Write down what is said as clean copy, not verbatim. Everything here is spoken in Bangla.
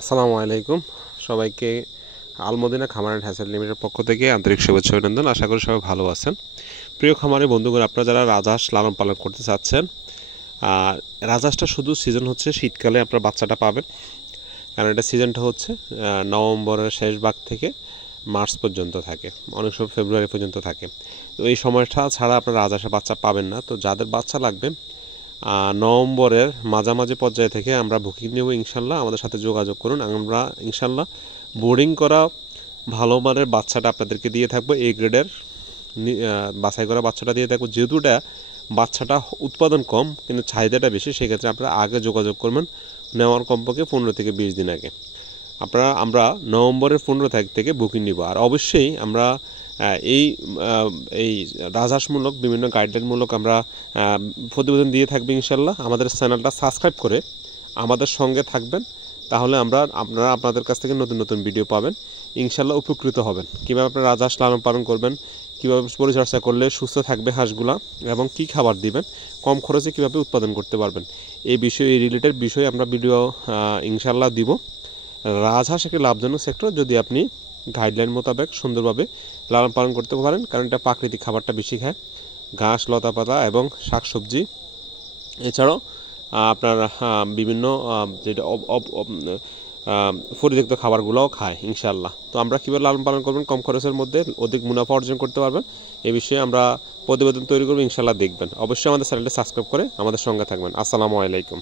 আসসালামু আলাইকুম সবাইকে আলমদিনা খামার এন্ড হ্যাচারি লিমিটেডের পক্ষ থেকে আন্তরিক শুভেচ্ছা অভিনন্দন। আশা করি সবাই ভালো আছেন। প্রিয় খামারি বন্ধুগণ, আপনারা যারা রাজহাঁস লালন পালন করতে চাচ্ছেন, রাজহাঁসটা শুধু সিজন হচ্ছে শীতকালে আপনারা বাচ্চাটা পাবেন, কারণ এটা সিজনটা হচ্ছে নভেম্বরের শেষ ভাগ থেকে মার্চ পর্যন্ত থাকে, অনেক সময় ফেব্রুয়ারি পর্যন্ত থাকে। তো এই সময়টা ছাড়া আপনারা রাজহাঁসের বাচ্চা পাবেন না। তো যাদের বাচ্চা লাগবে নভেম্বরের মাঝামাঝি পর্যায়ে থেকে আমরা বুকিং নেব ইনশাল্লাহ। আমাদের সাথে যোগাযোগ করুন, আমরা ইনশাল্লাহ বোর্ডিং করা ভালো মানের বাচ্চাটা আপনাদেরকে দিয়ে থাকবো। এ গ্রেডের বাছাই করা বাচ্চাটা দিয়ে থাকবো। যেহেতু এটা বাচ্চাটা উৎপাদন কম কিন্তু চাহিদাটা বেশি, সেক্ষেত্রে আপনারা আগে যোগাযোগ করবেন, নেওয়ার কমপক্ষে 15 থেকে 20 দিন আগে। আমরা নভেম্বরের 15 তারিখ থেকে বুকিং নিব। আর অবশ্যই আমরা এই রাজহাঁসমূলক বিভিন্ন গাইডলাইনমূলক আমরা প্রতিবেদন দিয়ে থাকবে ইনশাল্লাহ। আমাদের চ্যানেলটা সাবস্ক্রাইব করে আমাদের সঙ্গে থাকবেন, তাহলে আপনারা আপনাদের কাছ থেকে নতুন নতুন ভিডিও পাবেন, ইনশাল্লাহ উপকৃত হবেন। কীভাবে আপনারা রাজহাঁস লালন পালন করবেন, কীভাবে পরিচর্যা করলে সুস্থ থাকবে হাঁসগুলা, এবং কী খাবার দিবেন, কম খরচে কীভাবে উৎপাদন করতে পারবেন, এই রিলেটেড বিষয়ে আমরা ভিডিও ইনশাল্লাহ দিব। রাজহাঁস একটি লাভজনক সেক্টর যদি আপনি গাইডলাইন মোতাবেক সুন্দরভাবে লালন পালন করতে পারেন, কারণ এটা প্রাকৃতিক খাবারটা বেশি খায়, ঘাস, লতা পাতা এবং শাকসবজি। এছাড়াও আপনার বিভিন্ন যেটা পরিত্যক্ত খাবারগুলোও খায় ইনশাল্লাহ। তো আমরা কীভাবে লালন পালন করবেন কম খরচের মধ্যে অধিক মুনাফা অর্জন করতে পারবেন, এই বিষয়ে আমরা প্রতিবেদন তৈরি করবো ইনশাল্লাহ। দেখবেন, অবশ্যই আমাদের চ্যানেলটি সাবস্ক্রাইব করে আমাদের সঙ্গে থাকবেন। আসসালামু আলাইকুম।